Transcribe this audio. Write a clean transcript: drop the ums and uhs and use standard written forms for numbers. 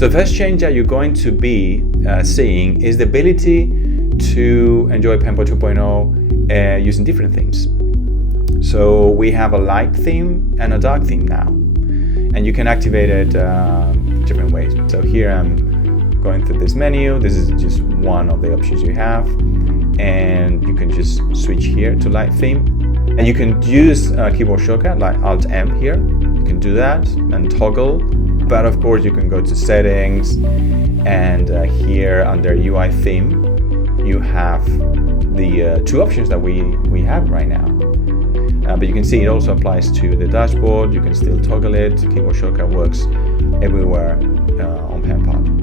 So the first change that you're going to be seeing is the ability to enjoy Penpot 2.0 using different themes. So we have a light theme and a dark theme now, and you can activate it different ways. So here I'm going through this menu. This is just one of the options you have, and you can just switch here to light theme, and you can use a keyboard shortcut like Alt-M here. You can do that and toggle, but of course you can go to settings, and here under UI theme you have the two options that we have right now. But you can see it also applies to the dashboard. You can still toggle it. Keyboard shortcut works everywhere on Penpot.